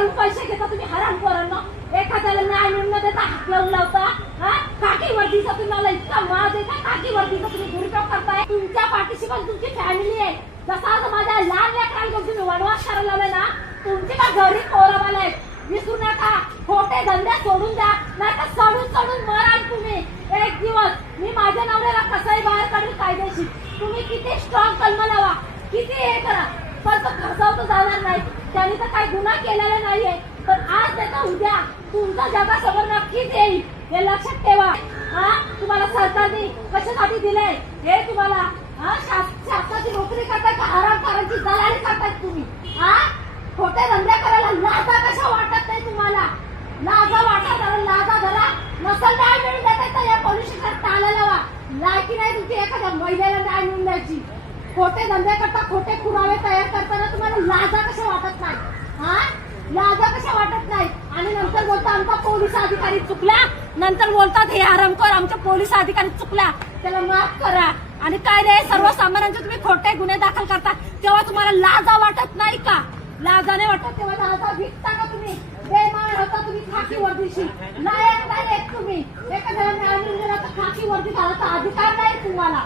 एखाद्याकडून पैसे घेता तुम्ही हरामखोरांना, एखाद्याला न्याय मिळून देता हात लावून लावता. काकी वर्दीचा तुम्हाला इतका वाद आहे का? काकी वर्दीचा तुम्ही दुरुपयोग करताय. तुमच्या पाठीशी पण तुमची फॅमिली आहे. जसा आज माझ्या लहान लेकरांना तुम्ही वनवास करायला लावले ना, तुमची का घरी पोरं आहेत. विसरू नका, खोटे धंदे सोडून द्या, नाही तर सोडून सोडून मराल तुम्ही. एक दिवस मी माझ्या नवऱ्याला कसंही बाहेर काढून कायदेशीर. तुम्ही किती स्ट्रॉंग कलम लावा, किती हे करा, पण तो फसवतो जाणार नाही. त्यांनी तर काही गुन्हा केलेला नाहीये, पण आज त्याचा उद्या तुमचा जगासमोर नक्कीच येईल, हे लक्षात ठेवा. तुम्हाला सरकारने कशासाठी दिलंय हे तुम्हाला शासनाची नोकरी करताय का हरामखोरांची दलाली करताय तुम्ही? खोटे धंदे करायला लाजा कशा वाटत नाही तुम्हाला? लाजा वाटत, लाजा धरा. नसल न्याय मिळून देताय तर या पोलीस स्टेशनात टाळा लावा. लायकी नाही तुमची एखाद्या महिलेला न्याय मिळून द्यायची. खोटे धंदे करता, खोटे पुरावे तयार करताना तुम्हाला लाजा कशा वाटत नाही? लाजा कशा वाटत नाही? आणि नंतर बोलता आमचा पोलीस अधिकारी चुकला, नंतर बोलतात हे हरामखोर आमच्या पोलीस अधिकारी चुकला, त्याला माफ करा. आणि काय नाही, सर्वसामान्यांचे तुम्ही खोटे गुन्हे दाखल करता तेव्हा तुम्हाला लाजा वाटत नाही का? लाजाने वाटत तेव्हा लाजा विकता का तुम्ही? बेमान होता तुम्ही खाकी वर्दीशी. लायक नाही तुम्ही. एखाद्याला न्याय मिळून दिला तर खाकी वर्दी घालायचा अधिकार नाही तुम्हाला.